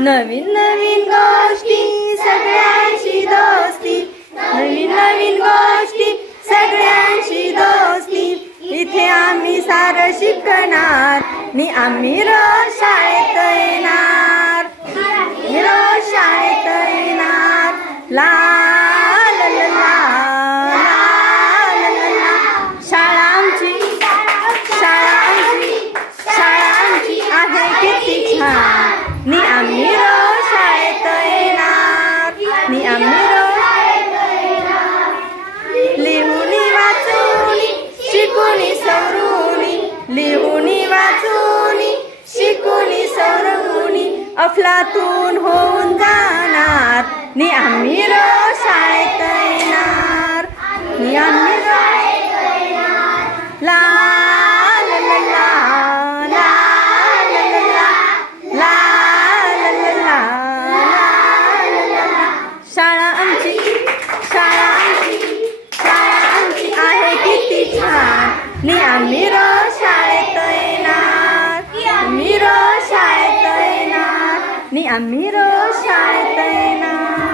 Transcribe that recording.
नवीन नवीन गोष्टी सगळ्यांशी दोस्ती, नवीन नवीन गोष्टी सगळ्यांशी दोस्ती. इथे आम्ही सारं शिकणार नि आम्ही रोज शाळेत येणार, रोज शाळेत येणार. ला ला ला ला ला ला ला. शाळा आमची, शाळा आमची, शाळा आमची आहे किती छान. नि आम्ही रोज शाळेत येणार, नि आम्ही रोज लिहूनी वाचूनी शिकूनी सवरूनी, लिहूनी वाचूनी शिकूनी सवरूनी अफलातून होऊन जाणार. नि आम्ही रोज शाळेत येणार, नि आम्ही रोज ला ला ला ला ला ला ला ला ला. शाळा आमची, शाळा आमची, शाळा आमची आहे किती छान. नि आम्ही रोज शाळेत येणार, आम्ही रोज शाळेत येणार, नि आम्ही रोज शाळेत येणार.